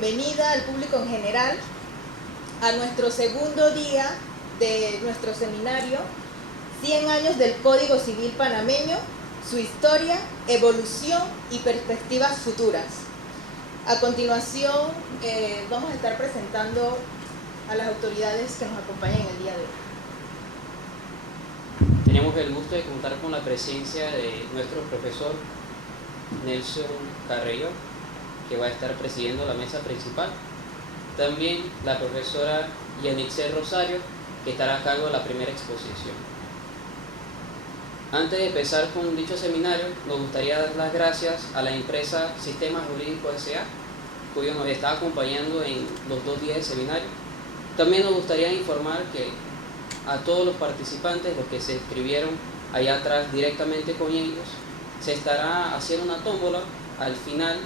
bienvenida al público en general a nuestro segundo día de nuestro seminario 100 años del Código Civil panameño, su historia, evolución y perspectivas futuras. A continuación vamos a estar presentando a las autoridades que nos acompañan el día de hoy. Tenemos el gusto de contar con la presencia de nuestro profesor Nelson Carrillo, que va a estar presidiendo la mesa principal. También la profesora Yanixel Rosario, que estará a cargo de la primera exposición. Antes de empezar con dicho seminario, nos gustaría dar las gracias a la empresa Sistemas Jurídicos S.A., cuyo nos está acompañando en los 2 días de seminario. También nos gustaría informar que a todos los participantes, los que se inscribieron allá atrás directamente con ellos, se estará haciendo una tómbola al final,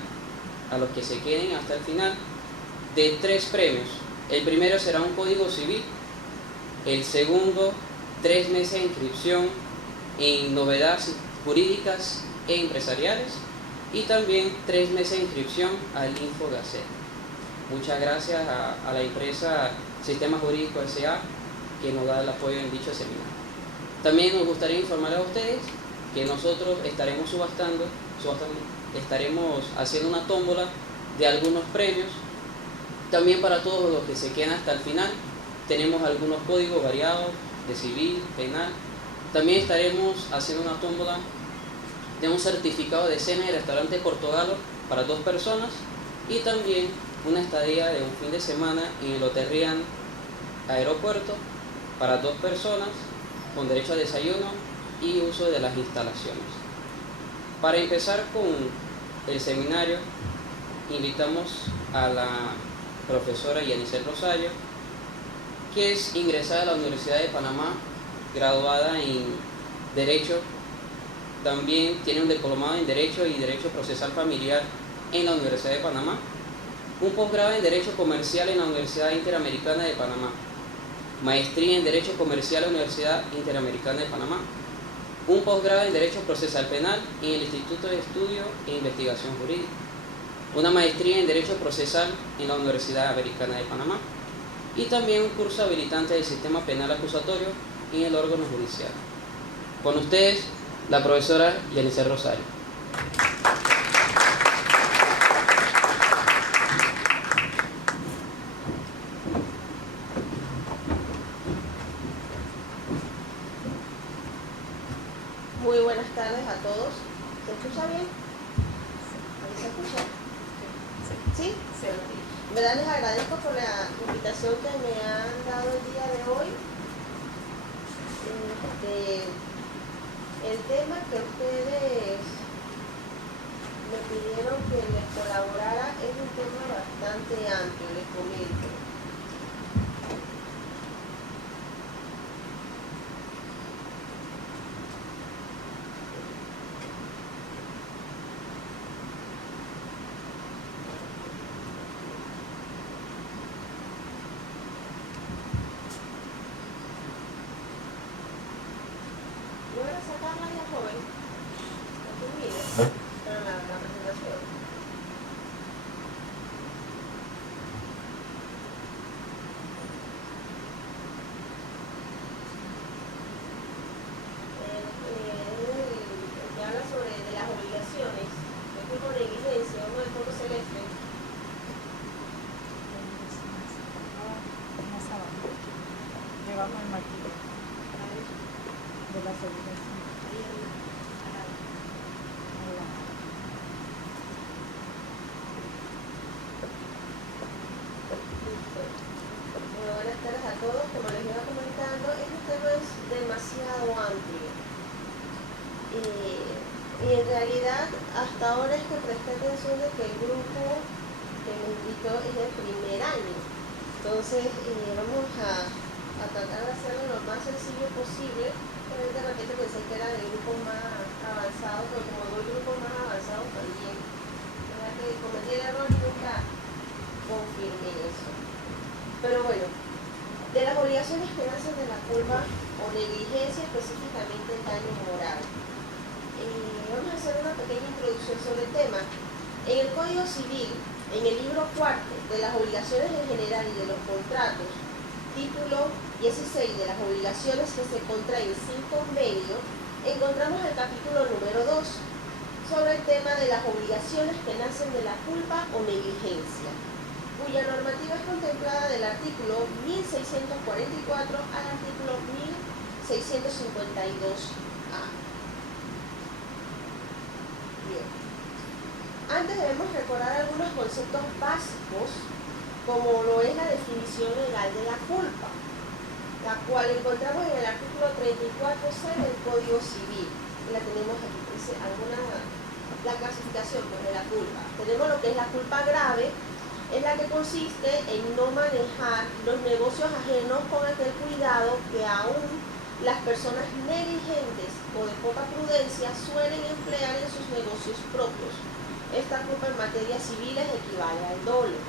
a los que se queden hasta el final, de 3 premios. El primero será un código civil, el segundo 3 meses de inscripción en novedades jurídicas e empresariales y también 3 meses de inscripción al InfoGacet. Muchas gracias a la empresa Sistemas Jurídicos S.A. que nos da el apoyo en dicho seminario. También nos gustaría informar a ustedes que nosotros estaremos estaremos haciendo una tómbola de algunos premios. También para todos los que se quedan hasta el final, tenemos algunos códigos variados de civil, penal. También estaremos haciendo una tómbola de un certificado de cena y restaurante Portogalo para 2 personas y también una estadía de un fin de semana en el Hotel Rian Aeropuerto para 2 personas con derecho a desayuno y uso de las instalaciones. Para empezar con el seminario, invitamos a la profesora Yanixel Rosario, que es ingresada a la Universidad de Panamá, graduada en Derecho. También tiene un diplomado en Derecho y Derecho Procesal Familiar en la Universidad de Panamá, un posgrado en Derecho Comercial en la Universidad Interamericana de Panamá, maestría en Derecho Comercial en la Universidad Interamericana de Panamá, un posgrado en Derecho Procesal Penal en el Instituto de Estudio e Investigación Jurídica, una maestría en Derecho Procesal en la Universidad Americana de Panamá y también un curso habilitante del Sistema Penal Acusatorio en el órgano judicial. Con ustedes, la profesora Yanixel Rosario. Muy buenas tardes a todos. ¿Se escucha bien? ¿Ahí se escucha? ¿Sí? Sí. En verdad les agradezco por la invitación que me han dado el día de hoy. El tema que ustedes me pidieron que les colaborara es un tema bastante amplio, les comento. ¿Logras sacarla ya, joven? ¿No te olvides? Para la presentación. Que habla sobre de las obligaciones, el tipo de negligencia, uno del fondo celeste. Más abajo, debajo del martillo de las obligaciones. Buenas tardes a todos. Como les iba comentando, este tema es demasiado amplio. Y en realidad, hasta ahora es que presté atención de que el grupo que me invitó es el primer año. Entonces, vamos a tratar de hacerlo lo más sencillo posible. De repente pensé que era el grupo más avanzado, pero como no el grupo más avanzado también, ¿verdad? Que cometí el error y nunca confirmé eso. Pero bueno, de las obligaciones que nacen de la culpa o negligencia, específicamente el daño moral. Vamos a hacer una pequeña introducción sobre el tema. En el Código Civil En el libro cuarto de las obligaciones en general y de los contratos, título 16 de las obligaciones que se contraen sin convenio, encontramos el capítulo número 2 sobre el tema de las obligaciones que nacen de la culpa o negligencia, cuya normativa es contemplada del artículo 1644 al artículo 1652A. Bien. Antes debemos recordar algunos conceptos básicos, como lo es la definición legal de la culpa, la cual encontramos en el artículo 34C del Código Civil. Y la tenemos aquí, dice la clasificación pues, de la culpa. Tenemos lo que es la culpa grave, es la que consiste en no manejar los negocios ajenos con aquel cuidado que aún las personas negligentes o de poca prudencia suelen emplear en sus negocios propios. Esta culpa en materia civil equivale al dolo.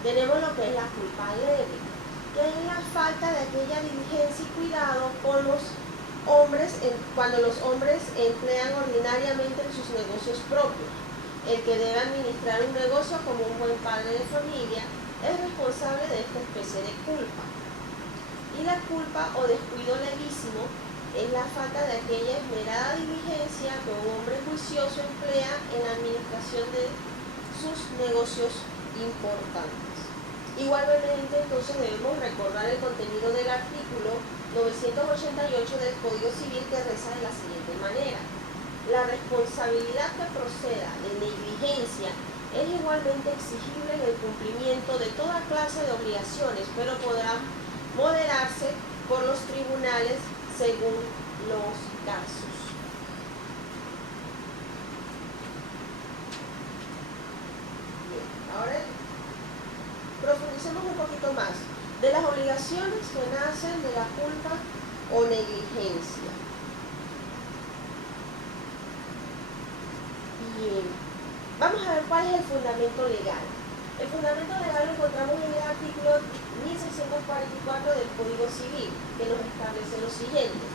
Tenemos lo que es la culpa leve, que es la falta de aquella diligencia y cuidado con los hombres cuando los hombres emplean ordinariamente en sus negocios propios. El que debe administrar un negocio como un buen padre de familia es responsable de esta especie de culpa. Y la culpa o descuido levísimo es la falta de aquella esmerada diligencia que un hombre juicioso emplea en la administración de sus negocios importantes. Igualmente, entonces debemos recordar el contenido del artículo 988 del Código Civil, que reza de la siguiente manera: la responsabilidad que proceda de negligencia es igualmente exigible en el cumplimiento de toda clase de obligaciones, pero podrá moderarse por los tribunales según los casos. Bien, ahora profundicemos un poquito más de las obligaciones que nacen de la culpa o negligencia. Bien, vamos a ver cuál es el fundamento legal. El fundamento legal lo encontramos en el artículo 1644 del Código Civil, que nos establece lo siguiente: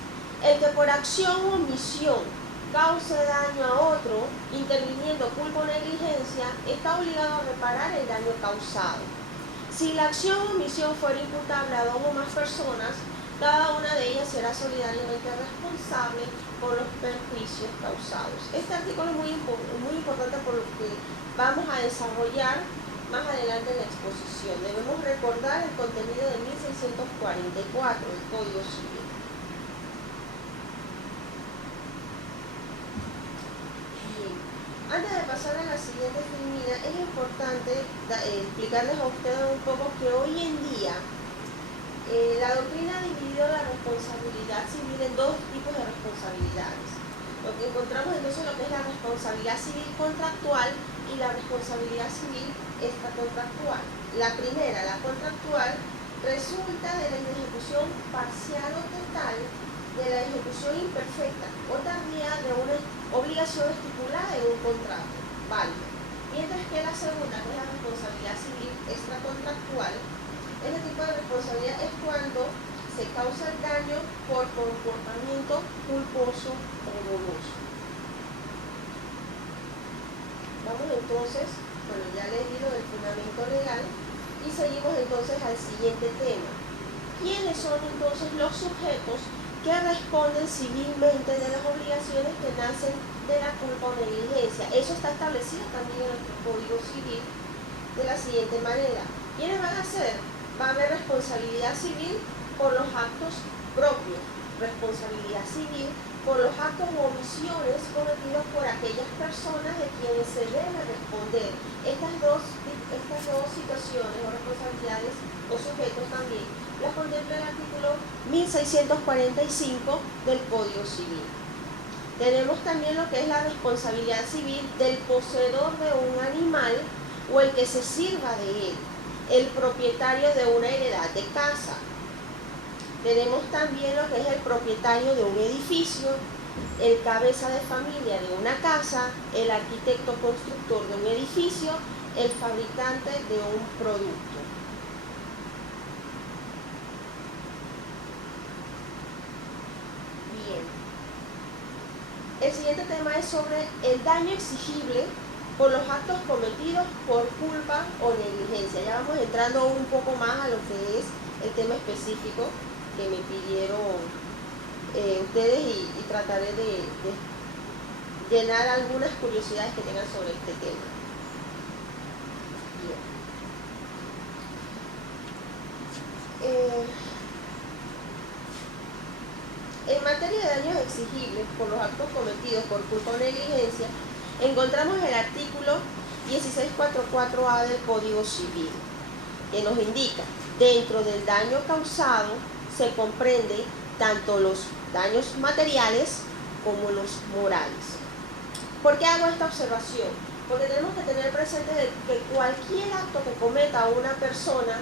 el que por acción o omisión cause daño a otro, interviniendo culpa o negligencia, está obligado a reparar el daño causado. Si la acción o omisión fuera imputable a dos o más personas, cada una de ellas será solidariamente responsable por los perjuicios causados. Este artículo es muy importante por lo que vamos a desarrollar más adelante en la exposición. Debemos recordar el contenido de 1644 del Código Civil. Bien. Antes de pasar a la siguiente filmina, es importante explicarles a ustedes un poco que hoy en día la doctrina ha dividido la responsabilidad civil en dos tipos de responsabilidades. Lo que encontramos entonces lo que es la responsabilidad civil contractual y la responsabilidad civil extracontractual. La primera, la contractual, resulta de la ejecución parcial o total, de la ejecución imperfecta o tardía de una obligación estipulada en un contrato válido. Mientras que la segunda, que es la responsabilidad civil extracontractual, este tipo de responsabilidad es cuando se causa el daño por comportamiento culposo o doloso. Vamos entonces, bueno, ya he leído el fundamento legal y seguimos entonces al siguiente tema. ¿Quiénes son entonces los sujetos que responden civilmente de las obligaciones que nacen de la culpa o negligencia? Eso está establecido también en nuestro Código Civil de la siguiente manera. ¿Quiénes van a ser? Va a haber responsabilidad civil por los actos propios, responsabilidad civil por los actos o omisiones cometidos por aquellas personas de quienes se debe responder. Estas dos situaciones o responsabilidades o sujetos también las contempla el artículo 1645 del Código Civil. Tenemos también lo que es la responsabilidad civil del poseedor de un animal o el que se sirva de él, el propietario de una heredad de casa. Tenemos también lo que es el propietario de un edificio, el cabeza de familia de una casa, el arquitecto constructor de un edificio, el fabricante de un producto. Bien. El siguiente tema es sobre el daño exigible por los actos cometidos por culpa o negligencia. Ya vamos entrando un poco más a lo que es el tema específico que me pidieron ustedes y trataré de llenar algunas curiosidades que tengan sobre este tema. Bien. En materia de daños exigibles por los actos cometidos por culpa o negligencia, encontramos el artículo 1644A del Código Civil, que nos indica, dentro del daño causado se comprende tanto los daños materiales como los morales. ¿Por qué hago esta observación? Porque tenemos que tener presente que cualquier acto que cometa una persona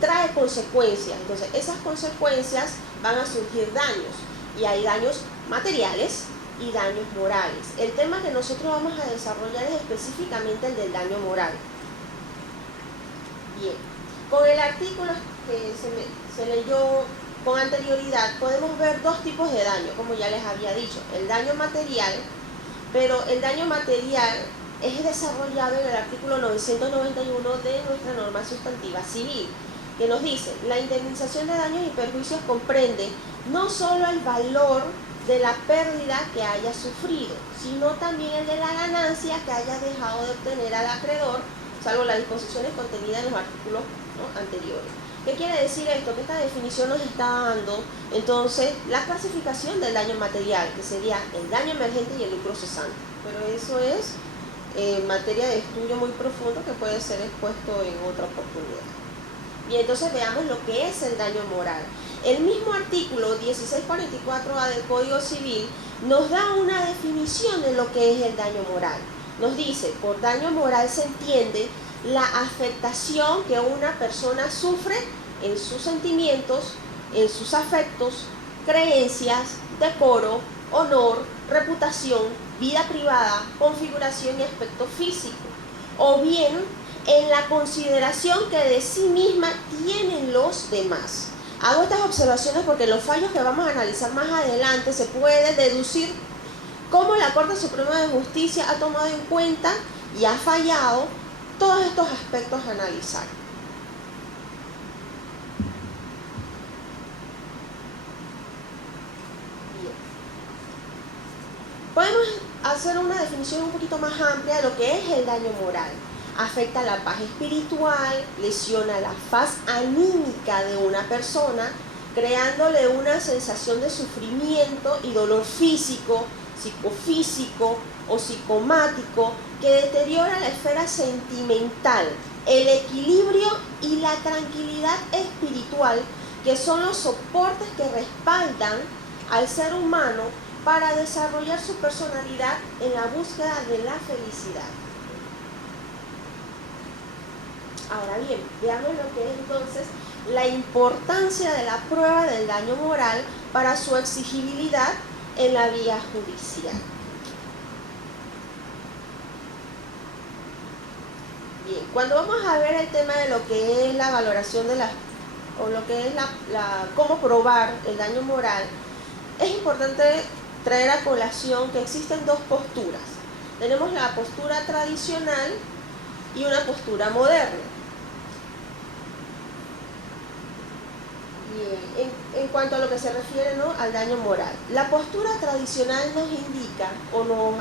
trae consecuencias. Entonces, esas consecuencias van a surgir daños, y hay daños materiales y daños morales. El tema que nosotros vamos a desarrollar es específicamente el del daño moral. Bien, con el artículo que se leyó con anterioridad podemos ver dos tipos de daño, como ya les había dicho: el daño material, pero el daño material es desarrollado en el artículo 991 de nuestra norma sustantiva civil, que nos dice: la indemnización de daños y perjuicios comprende no solo el valor de la pérdida que haya sufrido, sino también el de la ganancia que haya dejado de obtener al acreedor, salvo las disposiciones contenidas en los artículos anteriores. ¿Qué quiere decir esto? Que esta definición nos está dando entonces la clasificación del daño material, que sería el daño emergente y el lucro cesante. Pero eso es materia de estudio muy profundo que puede ser expuesto en otra oportunidad. Y entonces veamos lo que es el daño moral. El mismo artículo 1644A del Código Civil nos da una definición de lo que es el daño moral. Nos dice: por daño moral se entiende la afectación que una persona sufre en sus sentimientos, en sus afectos, creencias, decoro, honor, reputación, vida privada, configuración y aspecto físico, o bien en la consideración que de sí misma tienen los demás. Hago estas observaciones porque los fallos que vamos a analizar más adelante se puede deducir cómo la Corte Suprema de Justicia ha tomado en cuenta y ha fallado todos estos aspectos a analizar. Bien. Podemos hacer una definición un poquito más amplia de lo que es el daño moral. Afecta la paz espiritual, lesiona la faz anímica de una persona, creándole una sensación de sufrimiento y dolor físico, psicofísico o psicomático, que deteriora la esfera sentimental, el equilibrio y la tranquilidad espiritual, que son los soportes que respaldan al ser humano para desarrollar su personalidad en la búsqueda de la felicidad. Ahora bien, veamos lo que es entonces la importancia de la prueba del daño moral para su exigibilidad en la vía judicial. Bien, cuando vamos a ver el tema de lo que es la valoración de o lo que es cómo probar el daño moral, es importante traer a colación que existen dos posturas. Tenemos la postura tradicional y una postura moderna. Bien, en cuanto a lo que se refiere, ¿no?, al daño moral, la postura tradicional nos indica o nos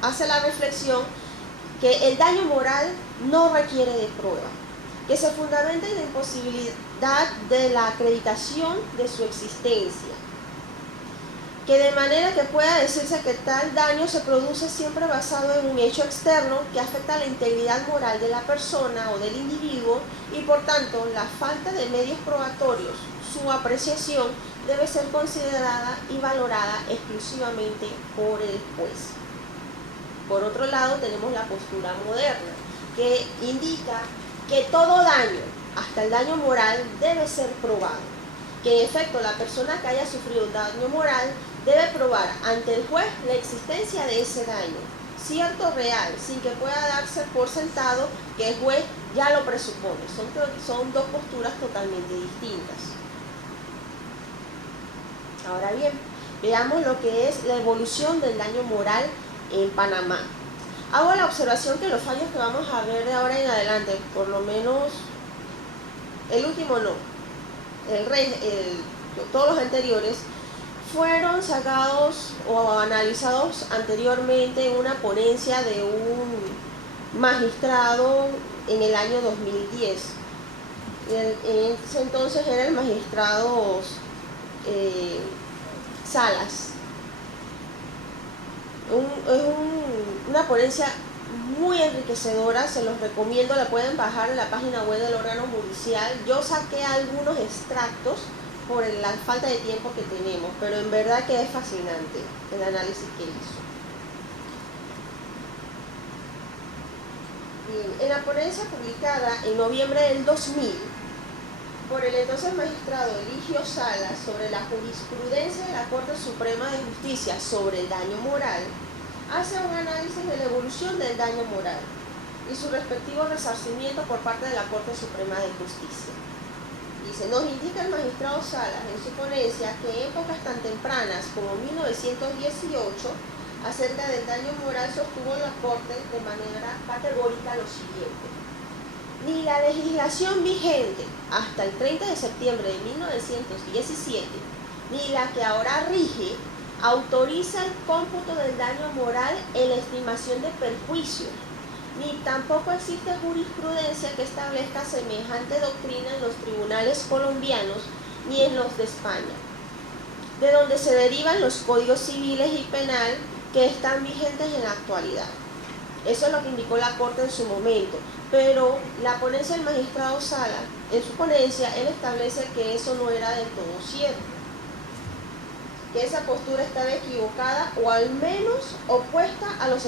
hace la reflexión que el daño moral no requiere de prueba, que se fundamenta en la imposibilidad de la acreditación de su existencia, que de manera que pueda decirse que tal daño se produce siempre basado en un hecho externo que afecta la integridad moral de la persona o del individuo, y por tanto la falta de medios probatorios, su apreciación debe ser considerada y valorada exclusivamente por el juez. Por otro lado, tenemos la postura moderna, que indica que todo daño, hasta el daño moral, debe ser probado. Que en efecto la persona que haya sufrido daño moral debe probar ante el juez la existencia de ese daño, cierto o real, sin que pueda darse por sentado que el juez ya lo presupone. Son dos posturas totalmente distintas. Ahora bien, veamos lo que es la evolución del daño moral en Panamá. Hago la observación que los fallos que vamos a ver de ahora en adelante, por lo menos el último no, todos los anteriores, fueron sacados o analizados anteriormente en una ponencia de un magistrado en el año 2010. En ese entonces era el magistrado Salas. Una ponencia muy enriquecedora, se los recomiendo, la pueden bajar en la página web del órgano judicial. Yo saqué algunos extractos por la falta de tiempo que tenemos, pero en verdad que es fascinante el análisis que hizo. Bien, en la ponencia publicada en noviembre del 2000 por el entonces magistrado Eligio Salas sobre la jurisprudencia de la Corte Suprema de Justicia sobre el daño moral, hace un análisis de la evolución del daño moral y su respectivo resarcimiento por parte de la Corte Suprema de Justicia. Dice, nos indica el magistrado Salas en su ponencia que en épocas tan tempranas como 1918, acerca del daño moral sostuvo la Corte de manera categórica lo siguiente: ni la legislación vigente hasta el 30 de septiembre de 1917, ni la que ahora rige, autoriza el cómputo del daño moral en la estimación de perjuicios, ni tampoco existe jurisprudencia que establezca semejante doctrina en los tribunales colombianos ni en los de España, de donde se derivan los códigos civiles y penal que están vigentes en la actualidad. Eso es lo que indicó la Corte en su momento, pero la ponencia del magistrado Sala, en su ponencia, él establece que eso no era del todo cierto, que esa postura estaba equivocada o al menos opuesta a lo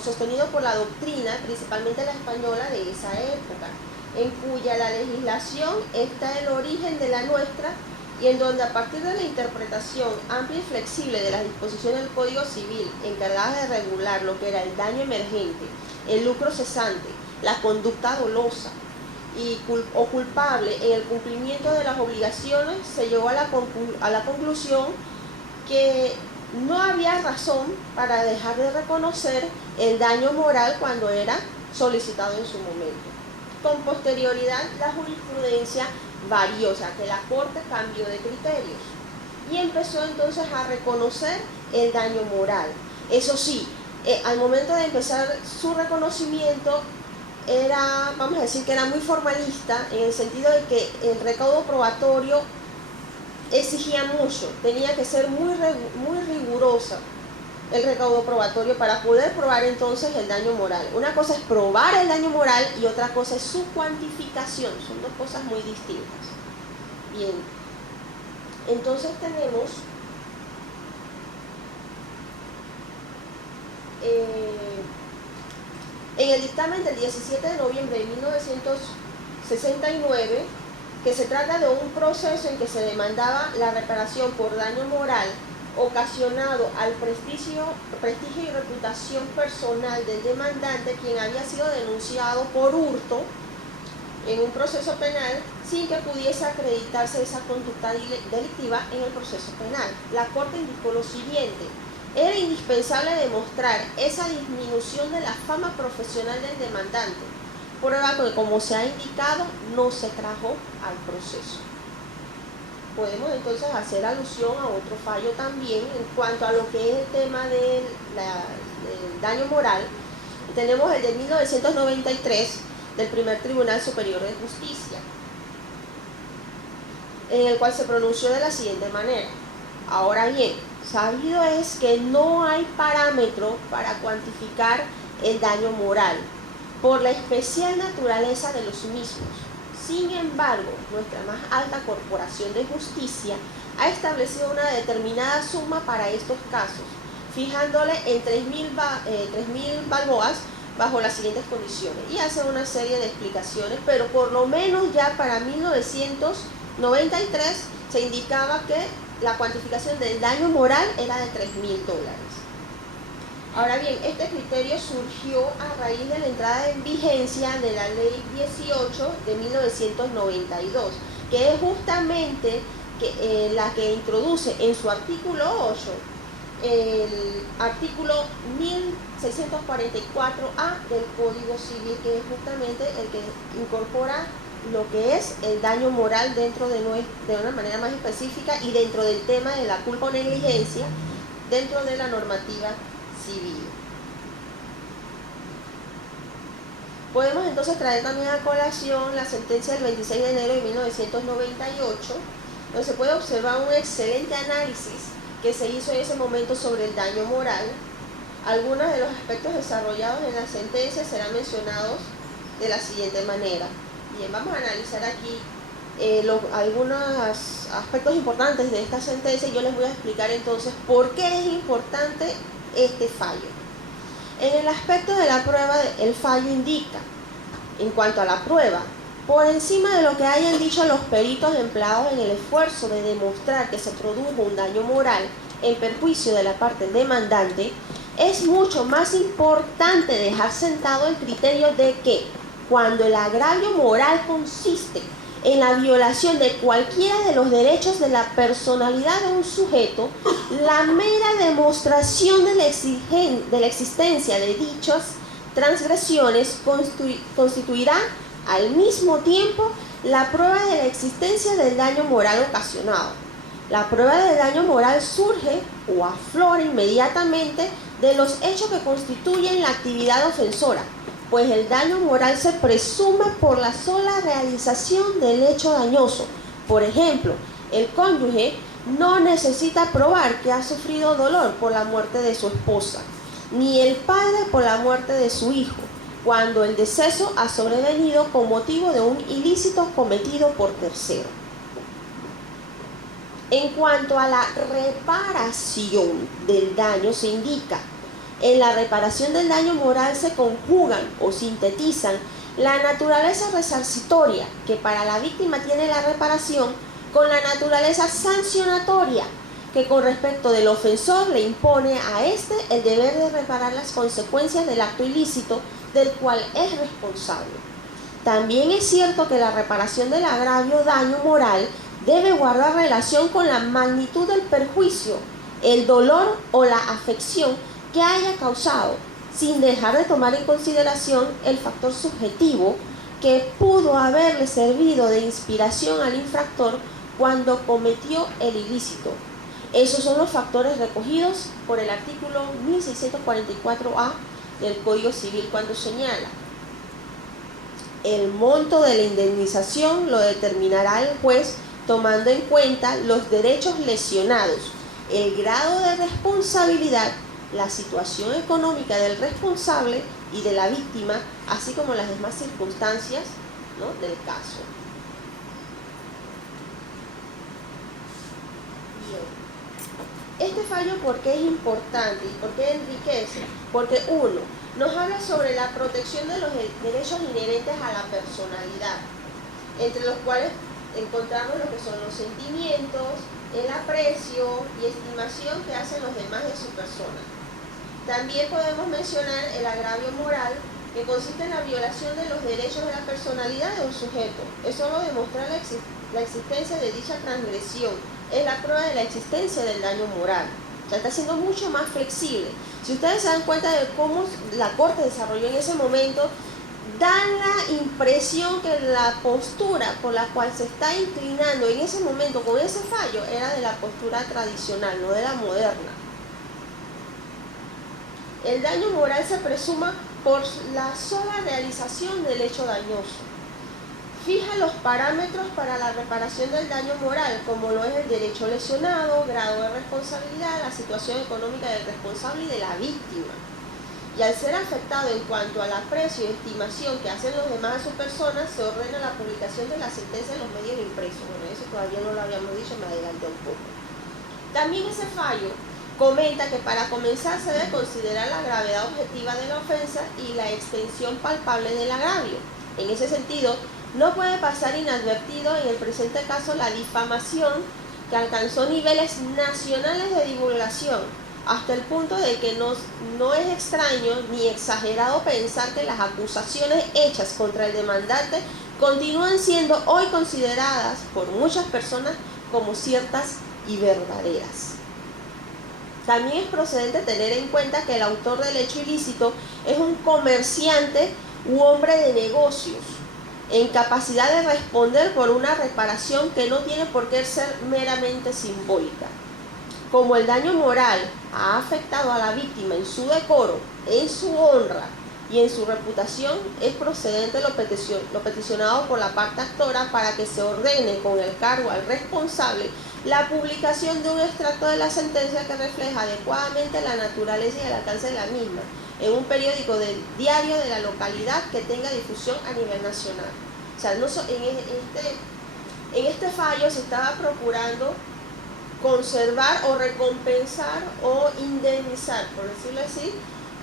sostenido por la doctrina, principalmente la española de esa época, en cuya la legislación está el origen de la nuestra y en donde a partir de la interpretación amplia y flexible de las disposiciones del Código Civil encargadas de regular lo que era el daño emergente, el lucro cesante, la conducta dolosa o culpable en el cumplimiento de las obligaciones, se llegó a la conclusión que no había razón para dejar de reconocer el daño moral cuando era solicitado en su momento. Con posterioridad, la jurisprudencia varió, o sea que la Corte cambió de criterios y empezó entonces a reconocer el daño moral. Eso sí, al momento de empezar su reconocimiento era, vamos a decir que era muy formalista, en el sentido de que el recaudo probatorio exigía mucho, tenía que ser muy rigurosa el recaudo probatorio para poder probar entonces el daño moral. Una cosa es probar el daño moral y otra cosa es su cuantificación, son dos cosas muy distintas. Bien, entonces tenemos en el dictamen del 17 de noviembre de 1969, que se trata de un proceso en que se demandaba la reparación por daño moral ocasionado al prestigio y reputación personal del demandante, quien había sido denunciado por hurto en un proceso penal sin que pudiese acreditarse esa conducta delictiva en el proceso penal. La Corte indicó lo siguiente: era indispensable demostrar esa disminución de la fama profesional del demandante, prueba que, como se ha indicado, no se trajo al proceso. Podemos entonces hacer alusión a otro fallo también en cuanto a lo que es el tema del daño moral. Tenemos el de 1993 del Primer Tribunal Superior de Justicia, en el cual se pronunció de la siguiente manera: ahora bien, sabido es que no hay parámetro para cuantificar el daño moral por la especial naturaleza de los mismos. Sin embargo, nuestra más alta corporación de justicia ha establecido una determinada suma para estos casos, fijándole en 3.000 balboas bajo las siguientes condiciones, y hace una serie de explicaciones, pero por lo menos ya para 1993 se indicaba que la cuantificación del daño moral era de $3.000. Ahora bien, este criterio surgió a raíz de la entrada en vigencia de la Ley 18 de 1992, que es justamente la que introduce en su artículo 8 el artículo 1644A del Código Civil, que es justamente el que incorpora lo que es el daño moral dentro de una manera más específica y dentro del tema de la culpa o negligencia dentro de la normativa civil. Podemos entonces traer también a colación la sentencia del 26 de enero de 1998, donde se puede observar un excelente análisis que se hizo en ese momento sobre el daño moral. Algunos de los aspectos desarrollados en la sentencia serán mencionados de la siguiente manera. Bien, vamos a analizar aquí algunos aspectos importantes de esta sentencia y yo les voy a explicar entonces por qué es importante este fallo. En el aspecto de la prueba, el fallo indica, en cuanto a la prueba, por encima de lo que hayan dicho los peritos empleados en el esfuerzo de demostrar que se produjo un daño moral en perjuicio de la parte demandante, es mucho más importante dejar sentado el criterio de que cuando el agravio moral consiste en la violación de cualquiera de los derechos de la personalidad de un sujeto, la mera demostración de la existencia de dichas transgresiones constituirá al mismo tiempo la prueba de la existencia del daño moral ocasionado. La prueba del daño moral surge o aflora inmediatamente de los hechos que constituyen la actividad ofensora, pues el daño moral se presume por la sola realización del hecho dañoso. Por ejemplo, el cónyuge no necesita probar que ha sufrido dolor por la muerte de su esposa, ni el padre por la muerte de su hijo, cuando el deceso ha sobrevenido con motivo de un ilícito cometido por tercero. En cuanto a la reparación del daño, se indica: en la reparación del daño moral se conjugan o sintetizan la naturaleza resarcitoria que para la víctima tiene la reparación con la naturaleza sancionatoria que con respecto del ofensor le impone a éste el deber de reparar las consecuencias del acto ilícito del cual es responsable. También es cierto que la reparación del agravio daño moral debe guardar relación con la magnitud del perjuicio, el dolor o la afección que haya causado, sin dejar de tomar en consideración el factor subjetivo que pudo haberle servido de inspiración al infractor cuando cometió el ilícito. Esos son los factores recogidos por el artículo 1644A del Código Civil, cuando señala: el monto de la indemnización lo determinará el juez tomando en cuenta los derechos lesionados, el grado de responsabilidad, la situación económica del responsable y de la víctima, así como las demás circunstancias, ¿no?, del caso. Bien. Este fallo, ¿por qué es importante y por qué enriquece? Porque uno, nos habla sobre la protección de los derechos inherentes a la personalidad, entre los cuales encontramos lo que son los sentimientos, el aprecio y estimación que hacen los demás de su persona. También podemos mencionar el agravio moral, que consiste en la violación de los derechos de la personalidad de un sujeto. Es solo demostrar la existencia de dicha transgresión, es la prueba de la existencia del daño moral. O sea, está siendo mucho más flexible. Si ustedes se dan cuenta de cómo la Corte desarrolló en ese momento, da la impresión que la postura por la cual se está inclinando en ese momento con ese fallo era de la postura tradicional, no de la moderna. El daño moral se presuma por la sola realización del hecho dañoso. Fija los parámetros para la reparación del daño moral, como lo es el derecho lesionado, grado de responsabilidad, la situación económica del responsable y de la víctima. Y al ser afectado en cuanto al aprecio y estimación que hacen los demás a su persona, se ordena la publicación de la sentencia en los medios impresos. Bueno, eso todavía no lo habíamos dicho, me adelanté un poco. También ese fallo comenta que para comenzar se debe considerar la gravedad objetiva de la ofensa y la extensión palpable del agravio. En ese sentido, no puede pasar inadvertido en el presente caso la difamación que alcanzó niveles nacionales de divulgación, hasta el punto de que no es extraño ni exagerado pensar que las acusaciones hechas contra el demandante continúan siendo hoy consideradas por muchas personas como ciertas y verdaderas. También es procedente tener en cuenta que el autor del hecho ilícito es un comerciante u hombre de negocios, en capacidad de responder por una reparación que no tiene por qué ser meramente simbólica. Como el daño moral ha afectado a la víctima en su decoro, en su honra y en su reputación, es procedente lo peticionado por la parte actora para que se ordene con el cargo al responsable la publicación de un extracto de la sentencia que refleja adecuadamente la naturaleza y el alcance de la misma en un periódico del diario de la localidad que tenga difusión a nivel nacional. O sea, en este fallo se estaba procurando conservar o recompensar o indemnizar, por decirlo así,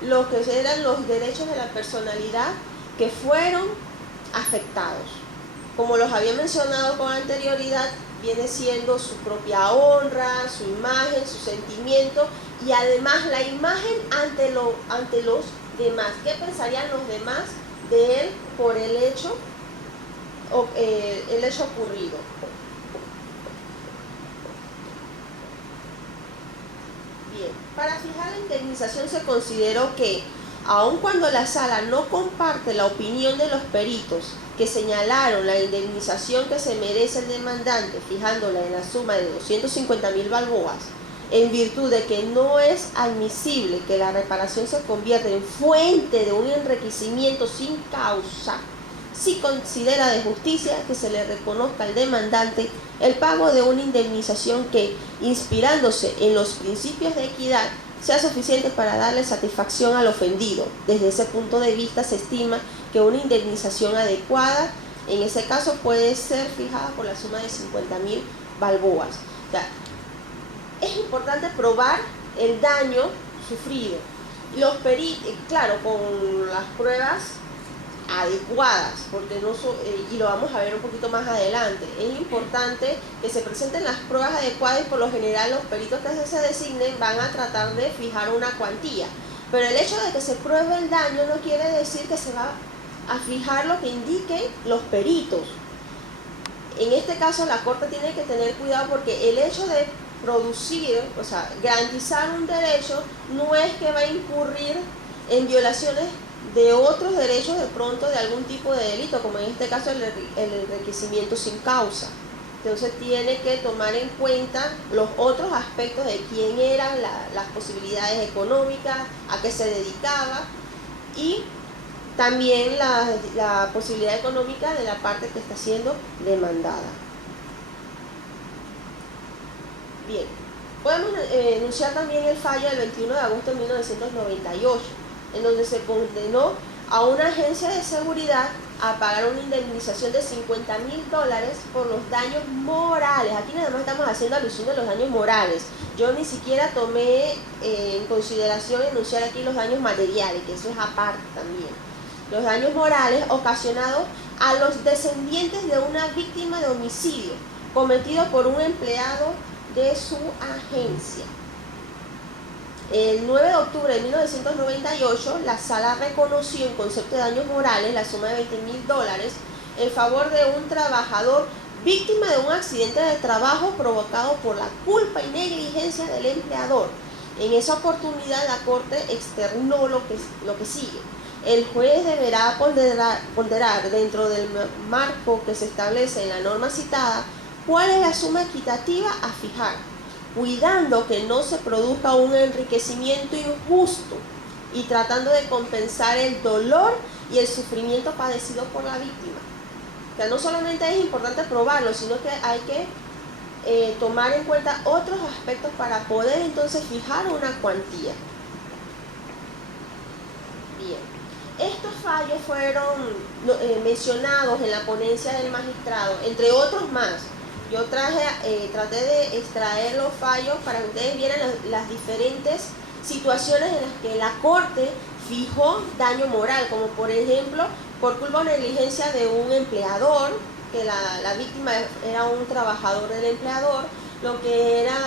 lo que eran los derechos de la personalidad que fueron afectados. Como los había mencionado con anterioridad, viene siendo su propia honra, su imagen, su sentimiento y además la imagen ante los demás. ¿Qué pensarían los demás de él por el hecho ocurrido? Bien, para fijar la indemnización se consideró que, aun cuando la sala no comparte la opinión de los peritos que señalaron la indemnización que se merece el demandante, fijándola en la suma de 250.000 balboas, en virtud de que no es admisible que la reparación se convierta en fuente de un enriquecimiento sin causa, si considera de justicia que se le reconozca al demandante el pago de una indemnización que, inspirándose en los principios de equidad, sea suficiente para darle satisfacción al ofendido. Desde ese punto de vista se estima que una indemnización adecuada en ese caso puede ser fijada por la suma de 50.000 balboas. O sea, es importante probar el daño sufrido. Los peritos, claro, con las pruebas adecuadas, porque y lo vamos a ver un poquito más adelante. Es importante que se presenten las pruebas adecuadas y por lo general los peritos que se designen van a tratar de fijar una cuantía. Pero el hecho de que se pruebe el daño no quiere decir que se va a fijar lo que indiquen los peritos. En este caso la Corte tiene que tener cuidado porque el hecho de producir, o sea, garantizar un derecho no es que va a incurrir en violaciones de otros derechos de pronto de algún tipo de delito, como en este caso el enriquecimiento sin causa. Entonces tiene que tomar en cuenta los otros aspectos de quién eran las posibilidades económicas, a qué se dedicaba y también la posibilidad económica de la parte que está siendo demandada. Bien, podemos enunciar también el fallo del 21 de agosto de 1998, en donde se condenó a una agencia de seguridad a pagar una indemnización de $50.000 por los daños morales. Aquí nada más estamos haciendo alusión a los daños morales. Yo ni siquiera tomé en consideración enunciar aquí los daños materiales, que eso es aparte también. Los daños morales ocasionados a los descendientes de una víctima de homicidio cometido por un empleado de su agencia. El 9 de octubre de 1998, la sala reconoció en concepto de daños morales la suma de $20.000 en favor de un trabajador víctima de un accidente de trabajo provocado por la culpa y negligencia del empleador. En esa oportunidad la Corte externó lo que sigue. El juez deberá ponderar dentro del marco que se establece en la norma citada cuál es la suma equitativa a fijar, cuidando que no se produzca un enriquecimiento injusto y tratando de compensar el dolor y el sufrimiento padecido por la víctima. O sea, no solamente es importante probarlo, sino que hay que tomar en cuenta otros aspectos para poder entonces fijar una cuantía. Bien. Estos fallos fueron mencionados en la ponencia del magistrado, entre otros más. Yo traté de extraer los fallos para que ustedes vieran las diferentes situaciones en las que la Corte fijó daño moral, como por ejemplo, por culpa o negligencia de un empleador, que la víctima era un trabajador del empleador, lo que era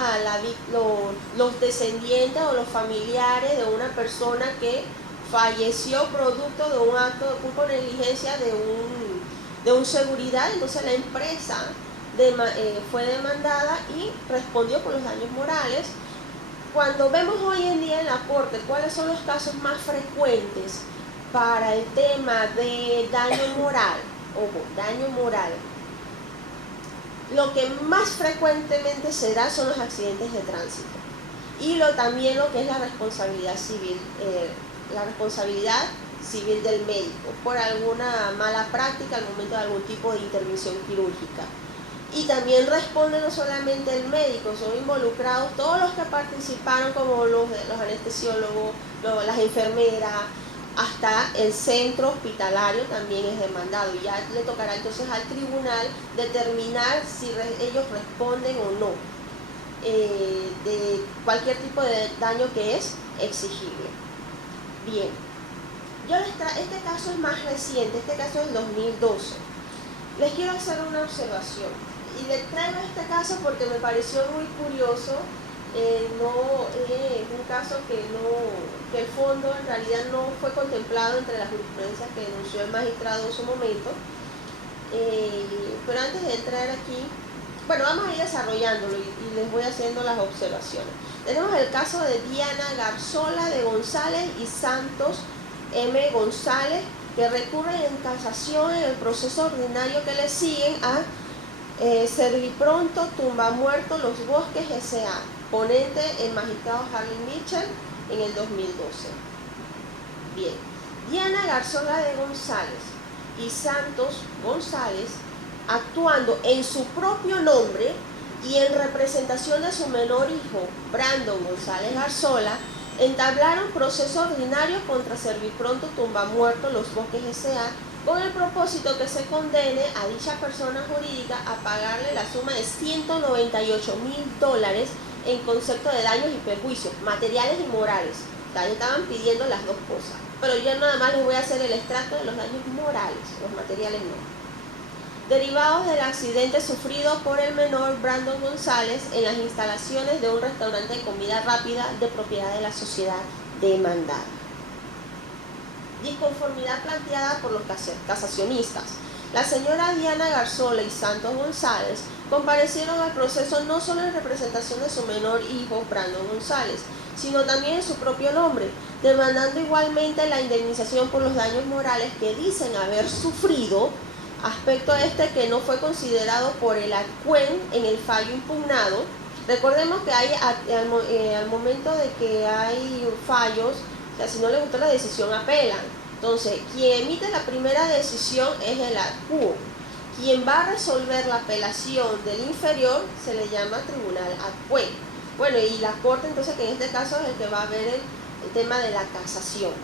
los descendientes o los familiares de una persona que falleció producto de un acto de culpa o negligencia de un seguridad. Entonces la empresa fue demandada y respondió por los daños morales cuando vemos hoy en día en la Corte cuáles son los casos más frecuentes para el tema de daño moral, ojo, daño moral, lo que más frecuentemente se da son los accidentes de tránsito y también lo que es la responsabilidad civil del médico por alguna mala práctica al momento de algún tipo de intervención quirúrgica. Y también responde no solamente el médico, son involucrados todos los que participaron, como los anestesiólogos, las enfermeras, hasta el centro hospitalario también es demandado. Y ya le tocará entonces al tribunal determinar si ellos responden o no de cualquier tipo de daño que es exigible. Bien, este caso es más reciente, este caso es del 2012. Les quiero hacer una observación. Y les traigo este caso porque me pareció muy curioso. No es un caso que el fondo en realidad no fue contemplado entre las jurisprudencias que denunció el magistrado en su momento. Pero antes de entrar aquí, bueno, vamos a ir desarrollándolo y les voy haciendo las observaciones. Tenemos el caso de Diana Garzola de González y Santos M. González, que recurren en casación en el proceso ordinario que le siguen a Servipronto Tumba Muerto Los Bosques S.A., ponente el magistrado Harley Mitchell en el 2012. Bien, Diana Garzola de González y Santos González, actuando en su propio nombre y en representación de su menor hijo, Brandon González Garzola, entablaron proceso ordinario contra Servipronto Tumba Muerto Los Bosques S.A., con el propósito que se condene a dicha persona jurídica a pagarle la suma de $198,000 en concepto de daños y perjuicios, materiales y morales. Ellos estaban pidiendo las dos cosas, pero yo nada más les voy a hacer el extracto de los daños morales, los materiales no. Derivados del accidente sufrido por el menor Brandon González en las instalaciones de un restaurante de comida rápida de propiedad de la sociedad demandada. Disconformidad planteada por los casacionistas. La señora Diana Garzola y Santos González comparecieron al proceso no solo en representación de su menor hijo, Brandon González, sino también en su propio nombre, demandando igualmente la indemnización por los daños morales que dicen haber sufrido, aspecto que no fue considerado por el ACUEN en el fallo impugnado. Recordemos que hay al momento de que hay fallos, o sea, si no le gustó la decisión, apelan. Entonces, quien emite la primera decisión es el ACUE. Quien va a resolver la apelación del inferior se le llama tribunal ACUE. Bueno, y la corte, entonces, que en este caso es el que va a ver el tema de la casación.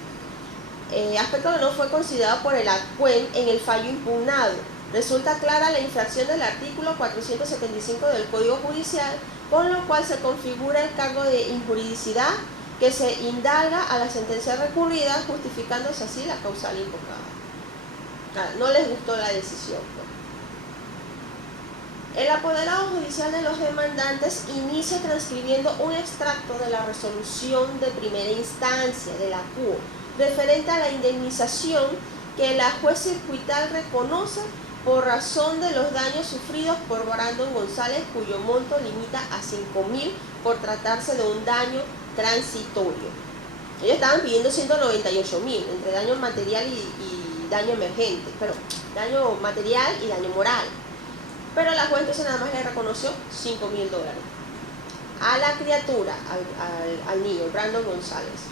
Aspecto que no fue considerado por el ACUE en el fallo impugnado. Resulta clara la infracción del artículo 475 del Código Judicial, con lo cual se configura el cargo de injuridicidad que se indaga a la sentencia recurrida, justificándose así la causal invocada. No les gustó la decisión. El apoderado judicial de los demandantes inicia transcribiendo un extracto de la resolución de primera instancia de la CUO, referente a la indemnización que la juez circuital reconoce por razón de los daños sufridos por Brandon González, cuyo monto limita a $5,000 por tratarse de un daño transitorio. Ellos estaban pidiendo $198,000 entre daño material y daño emergente, pero daño material y daño moral. Pero la juez entonces nada más le reconoció $5,000 a la criatura, al niño, Brandon González.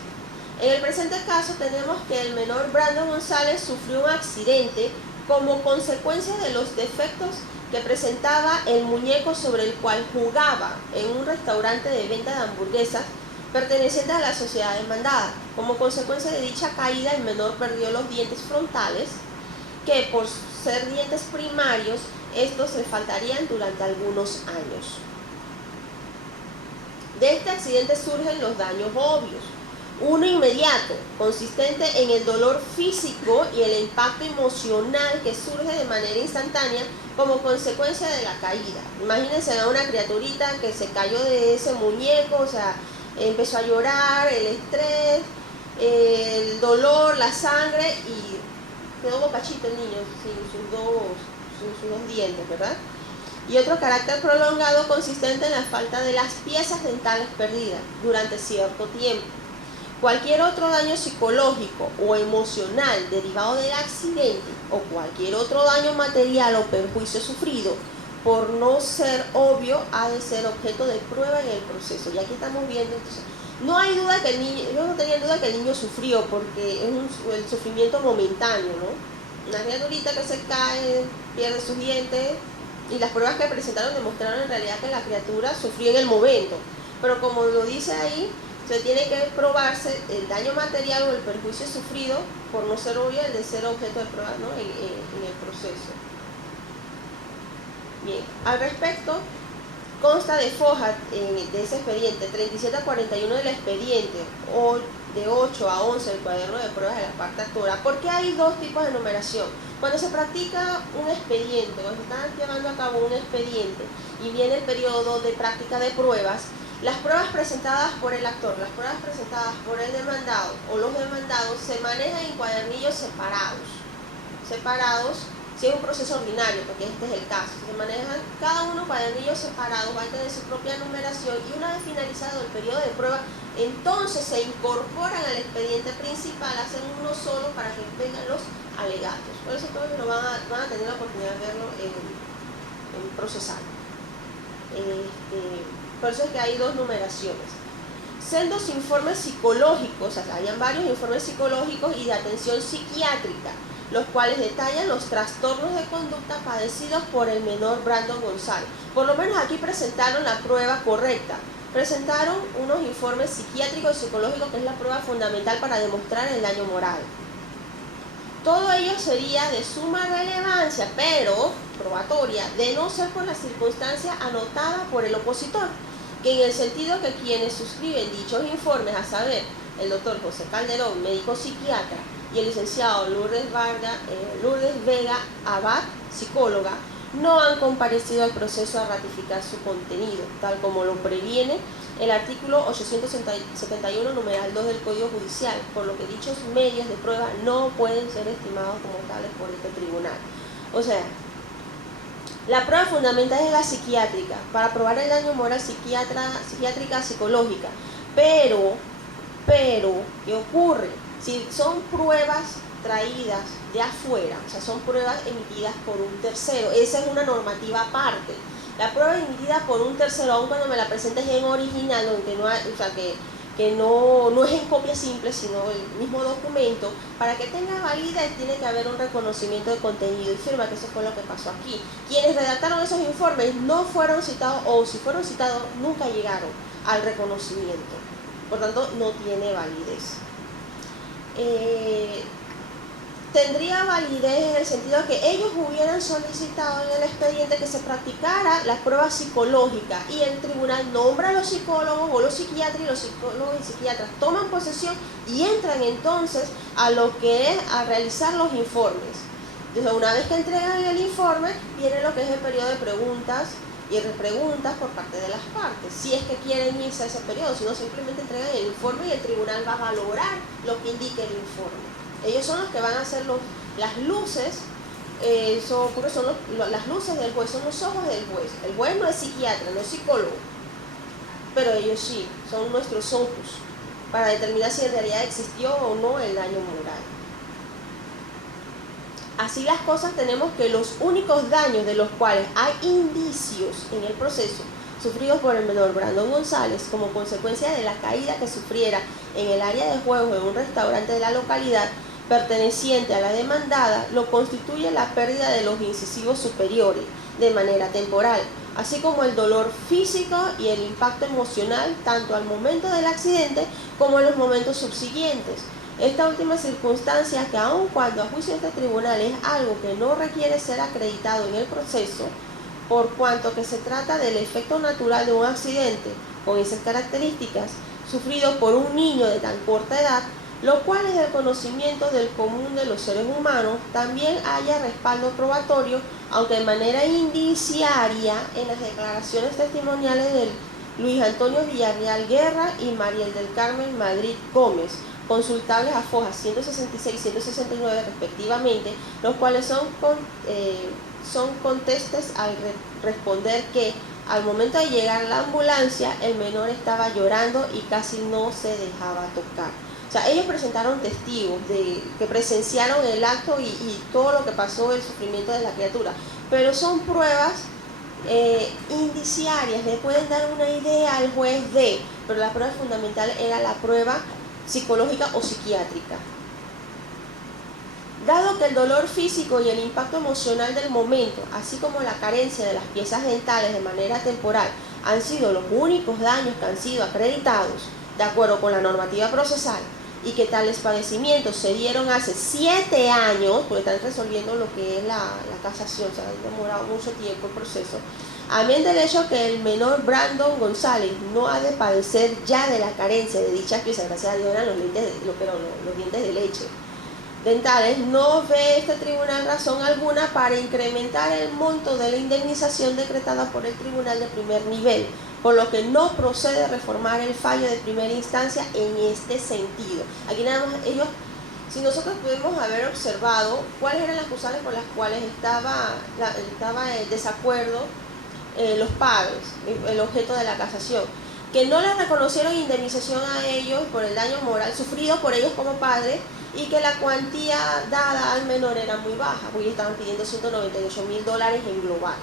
En el presente caso tenemos que el menor Brandon González sufrió un accidente como consecuencia de los defectos que presentaba el muñeco sobre el cual jugaba en un restaurante de venta de hamburguesas perteneciente a la sociedad demandada. Como consecuencia de dicha caída, el menor perdió los dientes frontales, que por ser dientes primarios, estos le faltarían durante algunos años. De este accidente surgen los daños obvios. Uno inmediato, consistente en el dolor físico y el impacto emocional que surge de manera instantánea como consecuencia de la caída. Imagínense a una criaturita que se cayó de ese muñeco, o sea, empezó a llorar, el estrés, el dolor, la sangre, y quedó bocachito el niño sin sus dos dientes, ¿verdad? y otro carácter prolongado consistente en la falta de las piezas dentales perdidas durante cierto tiempo. Cualquier otro daño psicológico o emocional derivado del accidente o cualquier otro daño material o perjuicio sufrido por no ser obvio ha de ser objeto de prueba en el proceso. Y aquí estamos viendo, entonces, no hay duda que el niño, yo no tenía duda que el niño sufrió porque es el sufrimiento momentáneo, ¿no? Una criaturita que se cae, pierde sus dientes y las pruebas que presentaron demostraron en realidad que la criatura sufrió en el momento. Pero como lo dice ahí, se tiene que probarse el daño material o el perjuicio sufrido por no ser obvio el de ser objeto de prueba, ¿no? en el proceso. Bien, al respecto, consta de fojas de ese expediente, 37 a 41 del expediente, o de 8 a 11 del cuaderno de pruebas de la parte actora, porque hay dos tipos de numeración. Cuando se practica un expediente, cuando se está llevando a cabo un expediente y viene el periodo de práctica de pruebas, las pruebas presentadas por el actor, las pruebas presentadas por el demandado o los demandados se manejan en cuadernillos separados, si es un proceso ordinario, porque este es el caso, se manejan cada uno cuadernillos separados, va a tener su propia numeración y una vez finalizado el periodo de prueba, entonces se incorporan al expediente principal, hacen uno solo para que vengan los alegatos. Por eso todos lo van a tener la oportunidad de verlo en procesal. Por eso es que hay dos numeraciones. Sendos informes psicológicos, o sea, hayan varios informes psicológicos y de atención psiquiátrica, los cuales detallan los trastornos de conducta padecidos por el menor Brandon González. Por lo menos aquí presentaron la prueba correcta. Presentaron unos informes psiquiátricos y psicológicos, que es la prueba fundamental para demostrar el daño moral. Todo ello sería de suma relevancia, pero probatoria, de no ser por la circunstancia anotada por el opositor, que en el sentido que quienes suscriben dichos informes, a saber, el doctor José Calderón, médico psiquiatra, y el licenciado Lourdes Vega Abad, psicóloga, no han comparecido al proceso a ratificar su contenido, tal como lo previene el artículo 871, numeral 2 del Código Judicial, por lo que dichos medios de prueba no pueden ser estimados como tales por este tribunal. O sea, la prueba fundamental es la psiquiátrica, para probar el daño moral psiquiátrica psicológica. Pero, ¿qué ocurre? Si son pruebas traídas de afuera, o sea, son pruebas emitidas por un tercero, esa es una normativa aparte. La prueba emitida por un tercero, aun cuando me la presentes en original, donde no hay, o sea, que no es en copia simple, sino el mismo documento, para que tenga validez tiene que haber un reconocimiento de contenido y firma, que eso fue lo que pasó aquí. Quienes redactaron esos informes no fueron citados, o si fueron citados, nunca llegaron al reconocimiento. Por tanto, no tiene validez. Tendría validez en el sentido de que ellos hubieran solicitado en el expediente que se practicara las pruebas psicológicas y el tribunal nombra a los psicólogos o los psiquiatras, y los psicólogos y psiquiatras toman posesión y entran entonces a lo que es a realizar los informes. Entonces, una vez que entregan el informe, viene lo que es el periodo de preguntas y repreguntas por parte de las partes, si es que quieren irse a ese periodo, si no simplemente entregan el informe y el tribunal va a valorar lo que indique el informe. Ellos son los que van a hacer las luces, las luces del juez, son los ojos del juez. El juez no es psiquiatra, no es psicólogo, pero ellos sí, son nuestros ojos para determinar si en realidad existió o no el daño moral. Así las cosas, tenemos que los únicos daños de los cuales hay indicios en el proceso sufridos por el menor Brandon González como consecuencia de la caída que sufriera en el área de juegos en un restaurante de la localidad perteneciente a la demandada, lo constituye la pérdida de los incisivos superiores de manera temporal, así como el dolor físico y el impacto emocional tanto al momento del accidente como en los momentos subsiguientes. Esta última circunstancia, que aun cuando a juicio de este tribunal es algo que no requiere ser acreditado en el proceso, por cuanto que se trata del efecto natural de un accidente con esas características, sufrido por un niño de tan corta edad, lo cual es del conocimiento del común de los seres humanos, también haya respaldo probatorio, aunque de manera indiciaria, en las declaraciones testimoniales de Luis Antonio Villarreal Guerra y Mariel del Carmen Madrid Gómez, consultables a fojas 166 y 169 respectivamente, los cuales son contestes al responder que al momento de llegar la ambulancia el menor estaba llorando y casi no se dejaba tocar. O sea, ellos presentaron testigos que presenciaron el acto y todo lo que pasó, el sufrimiento de la criatura, pero son pruebas indiciarias, le pueden dar una idea al juez pero la prueba fundamental era la prueba psicológica o psiquiátrica. Dado que el dolor físico y el impacto emocional del momento, así como la carencia de las piezas dentales de manera temporal, han sido los únicos daños que han sido acreditados de acuerdo con la normativa procesal, y que tales padecimientos se dieron hace 7 años, porque están resolviendo lo que es la casación, se ha demorado mucho tiempo el proceso, amén del hecho que el menor Brandon González no ha de padecer ya de la carencia de dichas piezas, gracias a Dios eran los dientes de leche dentales, no ve este tribunal razón alguna para incrementar el monto de la indemnización decretada por el tribunal de primer nivel, por lo que no procede reformar el fallo de primera instancia en este sentido. Aquí nada más ellos, si nosotros pudimos haber observado cuáles eran las causales por las cuales estaba en desacuerdo los padres, el objeto de la casación, que no le reconocieron indemnización a ellos por el daño moral sufrido por ellos como padres, y que la cuantía dada al menor era muy baja, porque estaban pidiendo $198,000 en global.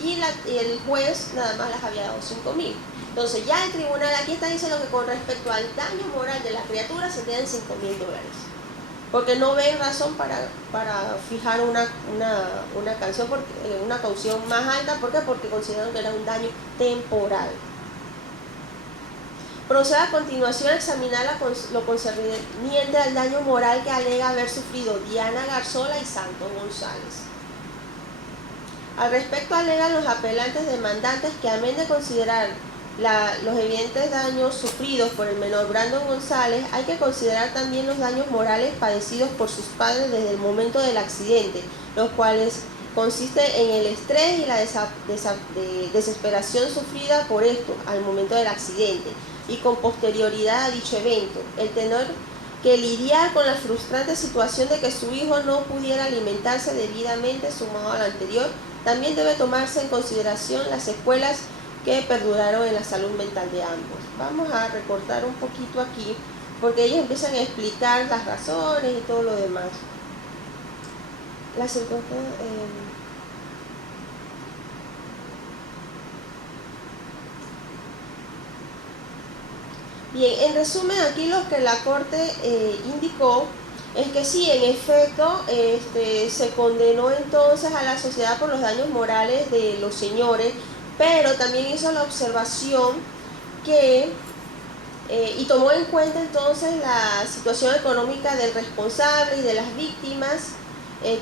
Y el juez nada más les había dado 5,000. Entonces ya el tribunal aquí está diciendo que con respecto al daño moral de la criatura se quedan $5,000, porque no ven razón para fijar una caución más alta. ¿Por qué? Porque consideran que era un daño temporal. Procede a continuación a examinar lo concerniente al daño moral que alega haber sufrido Diana Garzola y Santos González. Al respecto, alegan los apelantes demandantes que, amén de considerar los evidentes daños sufridos por el menor Brandon González, hay que considerar también los daños morales padecidos por sus padres desde el momento del accidente, los cuales consisten en el estrés y la desesperación sufrida por esto al momento del accidente y con posterioridad a dicho evento, el tener que lidiar con la frustrante situación de que su hijo no pudiera alimentarse debidamente sumado al anterior. También debe tomarse en consideración las secuelas que perduraron en la salud mental de ambos. Vamos a recortar un poquito aquí, porque ellos empiezan a explicar las razones y todo lo demás. Las circunstancias... Bien, en resumen, aquí lo que la Corte indicó es que sí, en efecto, se condenó entonces a la sociedad por los daños morales de los señores, pero también hizo la observación que, y tomó en cuenta entonces la situación económica del responsable y de las víctimas.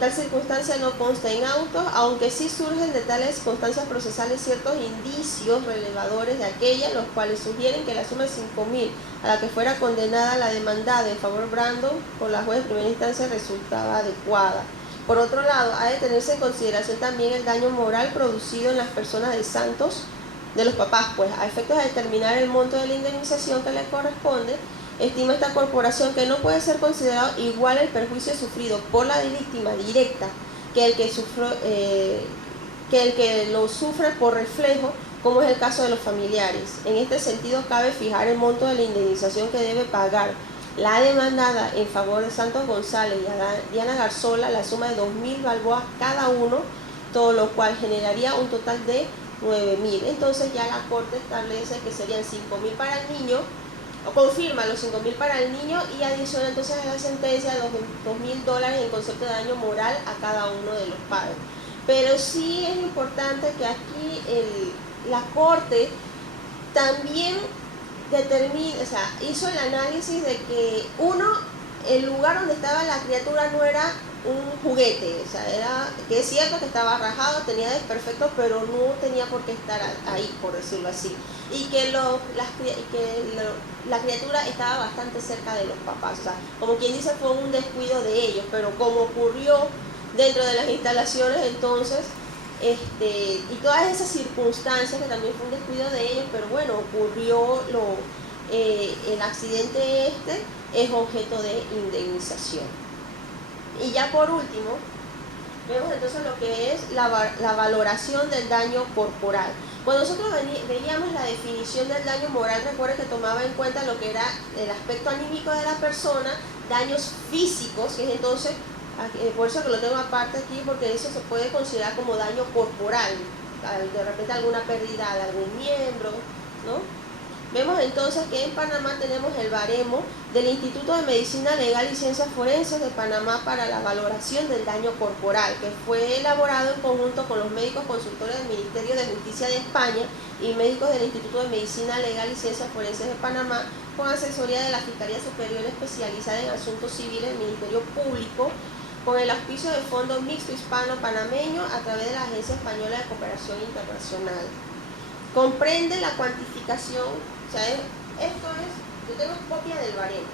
Tal circunstancia no consta en autos, aunque sí surgen de tales circunstancias procesales ciertos indicios relevadores de aquellas, los cuales sugieren que la suma de 5,000 a la que fuera condenada la demandada en favor de Brandon por la juez de primera instancia resultaba adecuada. Por otro lado, ha de tenerse en consideración también el daño moral producido en las personas de Santos, de los papás, pues a efectos de determinar el monto de la indemnización que le corresponde. Estima esta corporación que no puede ser considerado igual el perjuicio sufrido por la víctima directa que el que lo sufre por reflejo, como es el caso de los familiares. En este sentido, cabe fijar el monto de la indemnización que debe pagar la demandada en favor de Santos González y Diana Garzola, la suma de 2,000 balboas cada uno, todo lo cual generaría un total de 9,000. Entonces ya la Corte establece que serían 5,000 para el niño, o confirma los 5,000 para el niño, y adiciona entonces a la sentencia $2,000 en concepto de daño moral a cada uno de los padres. Pero sí es importante que aquí la Corte también determine, o sea, hizo el análisis de que el lugar donde estaba la criatura no era un juguete, o sea, que es cierto que estaba rajado, tenía desperfectos, pero no tenía por qué estar ahí, por decirlo así, y que la criatura estaba bastante cerca de los papás, o sea, como quien dice, fue un descuido de ellos, pero como ocurrió dentro de las instalaciones, entonces, y todas esas circunstancias que también fue un descuido de ellos, pero bueno, ocurrió el accidente es objeto de indemnización. Y ya por último, vemos entonces lo que es la valoración del daño corporal. Cuando nosotros veíamos la definición del daño moral, recuerden que tomaba en cuenta lo que era el aspecto anímico de la persona, daños físicos, que es entonces, por eso que lo tengo aparte aquí, porque eso se puede considerar como daño corporal, de repente alguna pérdida de algún miembro, ¿no? Vemos entonces que en Panamá tenemos el baremo del Instituto de Medicina Legal y Ciencias Forenses de Panamá para la valoración del daño corporal, que fue elaborado en conjunto con los médicos consultores del Ministerio de Justicia de España y médicos del Instituto de Medicina Legal y Ciencias Forenses de Panamá, con asesoría de la Fiscalía Superior Especializada en Asuntos Civiles del Ministerio Público, con el auspicio del Fondo Mixto Hispano-Panameño a través de la Agencia Española de Cooperación Internacional. Comprende la cuantificación, o sea, yo tengo copia del baremo.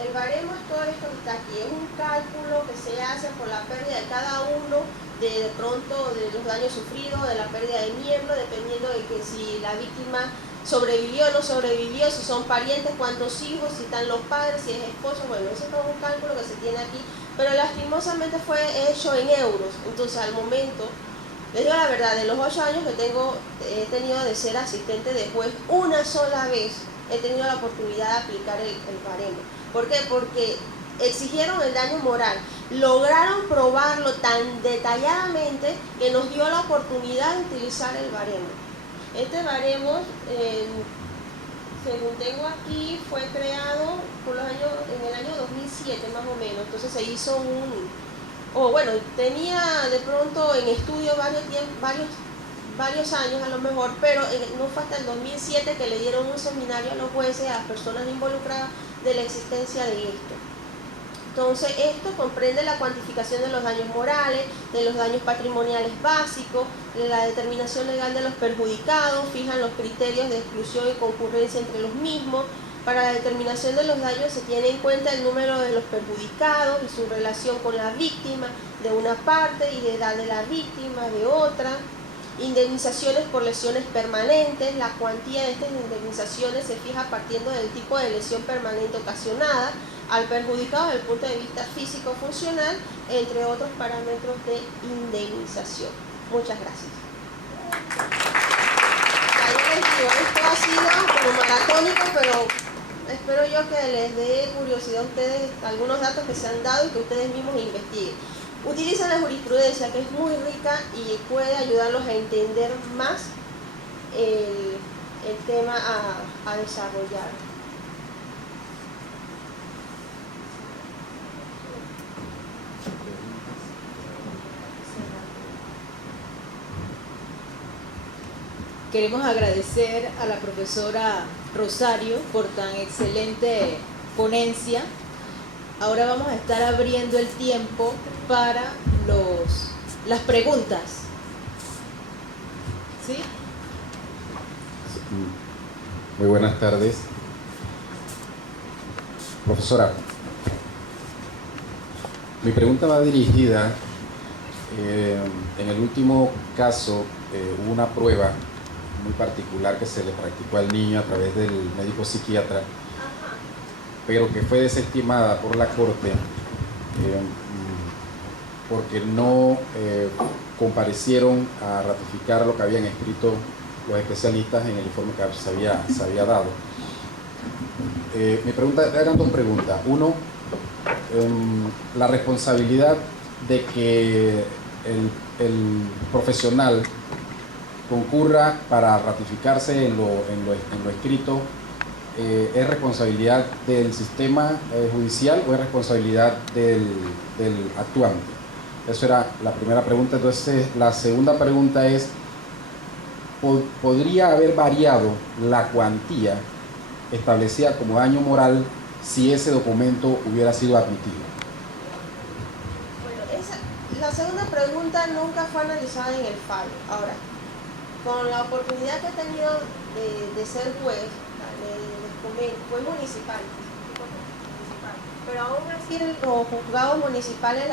El baremo es todo esto que está aquí, es un cálculo que se hace por la pérdida de cada uno, de pronto de los daños sufridos, de la pérdida de miembros, dependiendo de que si la víctima sobrevivió o no sobrevivió, si son parientes, cuántos hijos, si están los padres, si es esposo, bueno, ese es todo un cálculo que se tiene aquí, pero lastimosamente fue hecho en euros, entonces al momento, les digo la verdad, de los 8 años que he tenido de ser asistente de juez, una sola vez he tenido la oportunidad de aplicar el baremo. ¿Por qué? Porque exigieron el daño moral, lograron probarlo tan detalladamente que nos dio la oportunidad de utilizar el baremo. Este baremo, según tengo aquí, fue creado en el año 2007 más o menos, entonces se hizo tenía de pronto en estudio varios años a lo mejor, pero no fue hasta el 2007 que le dieron un seminario a los jueces, a las personas involucradas, de la existencia de esto. Entonces, esto comprende la cuantificación de los daños morales, de los daños patrimoniales básicos, de la determinación legal de los perjudicados, fijan los criterios de exclusión y concurrencia entre los mismos. Para la determinación de los daños se tiene en cuenta el número de los perjudicados y su relación con la víctima de una parte y de edad de la víctima de otra. Indemnizaciones por lesiones permanentes. La cuantía de estas indemnizaciones se fija partiendo del tipo de lesión permanente ocasionada al perjudicado desde el punto de vista físico-funcional, entre otros parámetros de indemnización. Muchas gracias. Esto ha sido como maratónico, pero espero yo que les dé curiosidad a ustedes algunos datos que se han dado y que ustedes mismos investiguen. Utilizan la jurisprudencia, que es muy rica y puede ayudarlos a entender más el tema a desarrollar. Queremos agradecer a la profesora Rosario por tan excelente ponencia. Ahora vamos a estar abriendo el tiempo para las preguntas. ¿Sí? Muy buenas tardes. Profesora, mi pregunta va dirigida, en el último caso hubo una prueba muy particular que se le practicó al niño a través del médico psiquiatra, pero que fue desestimada por la Corte porque no comparecieron a ratificar lo que habían escrito los especialistas en el informe que se había dado. Mi pregunta, eran dos preguntas. Uno, la responsabilidad de que el profesional concurra para ratificarse en lo escrito, ¿es responsabilidad del sistema judicial o es responsabilidad del actuante? Esa era la primera pregunta. Entonces, la segunda pregunta es, ¿podría haber variado la cuantía establecida como daño moral si ese documento hubiera sido admitido? Bueno, la segunda pregunta nunca fue analizada en el fallo. Ahora, con la oportunidad que he tenido de ser juez, fue municipal, pero aún así los juzgados municipales,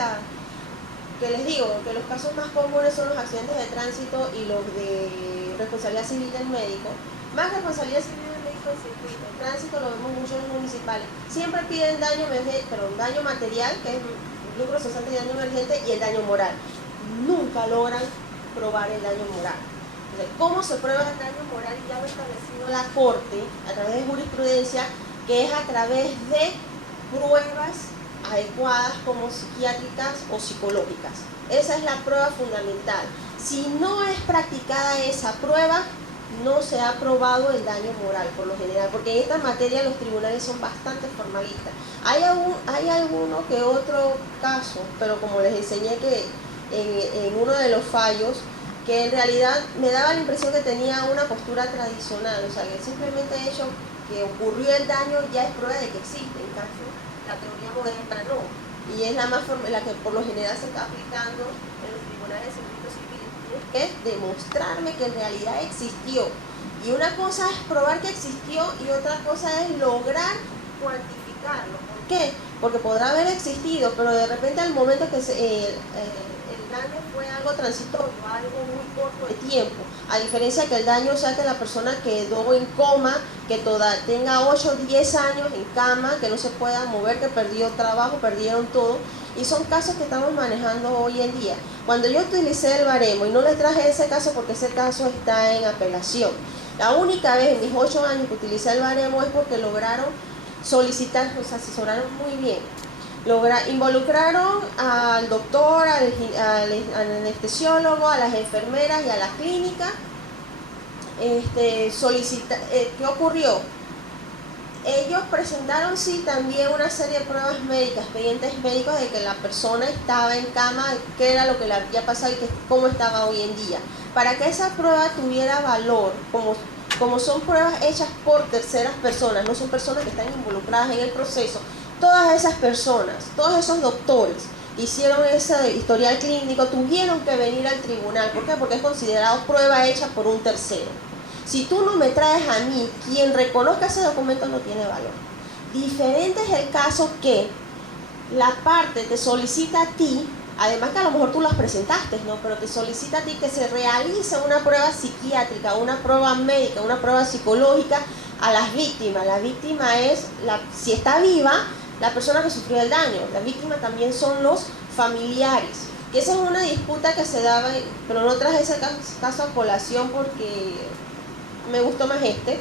que les digo, que los casos más comunes son los accidentes de tránsito y los de responsabilidad civil del médico. Más responsabilidad civil del médico tráfico en circuito. El tránsito lo vemos mucho en los municipales. Siempre piden daño emergente, pero daño material, que es lucro cesante y daño emergente, y el daño moral. Nunca logran probar el daño moral. Entonces, ¿cómo se prueba el daño moral? Y ya lo ha establecido la Corte a través de jurisprudencia, que es a través de pruebas adecuadas como psiquiátricas o psicológicas. Esa es la prueba fundamental. Si no es practicada esa prueba, no se ha probado el daño moral por lo general, porque en esta materia los tribunales son bastante formalistas. Hay alguno que otro caso, pero como les enseñé que en uno de los fallos, que en realidad me daba la impresión que tenía una postura tradicional, o sea, que simplemente el hecho que ocurrió el daño ya es prueba de que existe, en caso la teoría moderna no, y es la que por lo general se está aplicando en los tribunales de circuito civil, es demostrarme que en realidad existió, y una cosa es probar que existió y otra cosa es lograr cuantificarlo. ¿Por qué? Porque podrá haber existido, pero de repente al momento que el daño fue algo transitorio, algo muy corto de tiempo, a diferencia que el daño sea que la persona quedó en coma, que tenga 8 o 10 años en cama, que no se pueda mover, que perdió trabajo, perdieron todo, y son casos que estamos manejando hoy en día. Cuando yo utilicé el baremo, y no les traje ese caso porque ese caso está en apelación, la única vez en mis 8 años que utilicé el baremo es porque lograron solicitar, nos asesoraron muy bien. Involucraron al doctor, al anestesiólogo, a las enfermeras y a la clínica. ¿Qué ocurrió? Ellos presentaron sí también una serie de pruebas médicas, expedientes médicos de que la persona estaba en cama, qué era lo que le había pasado y cómo estaba hoy en día. Para que esa prueba tuviera valor, como son pruebas hechas por terceras personas, no son personas que están involucradas en el proceso, todas esas personas, todos esos doctores que hicieron ese historial clínico tuvieron que venir al tribunal. ¿Por qué? Porque es considerado prueba hecha por un tercero. Si tú no me traes a mí, quien reconozca ese documento no tiene valor. Diferente es el caso que la parte te solicita a ti, además que a lo mejor tú las presentaste, ¿no? Pero te solicita a ti que se realice una prueba psiquiátrica, una prueba médica, una prueba psicológica a las víctimas. La víctima es, si está viva, la persona que sufrió el daño. La víctima también son los familiares. Que esa es una disputa que se daba, pero no traje ese caso a colación porque me gustó más este.